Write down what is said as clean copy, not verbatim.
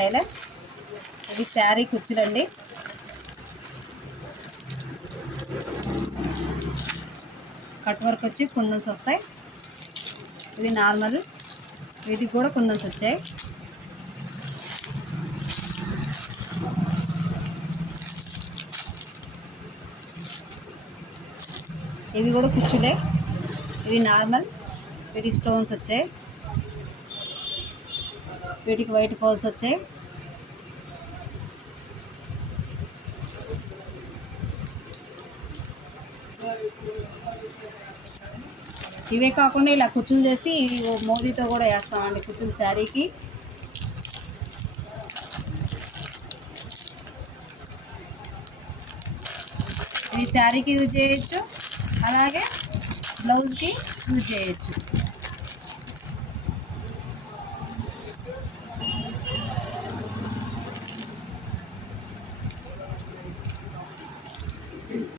Style. ఇది sari కుచ్చులండి. Cut work వచ్చి కుందన్స్ వస్తాయి. ఇది నార్మల్, వీటికి కూడా కుందన్స్ వచ్చాయి. ఇవి కూడా కుచ్చులే. ఇవి నార్మల్, వీటికి స్టోన్స్ వచ్చాయి. వీటికి వైట్ పోల్స్ వచ్చాయి. ఇవే కాకుండా ఇలా కుచ్చులు చేసి మోదీతో కూడా వేస్తామండి కుచ్చులు శారీకి. ఇవి శారీకి యూజ్ చేయొచ్చు, అలాగే బ్లౌజ్కి యూజ్ చేయొచ్చు.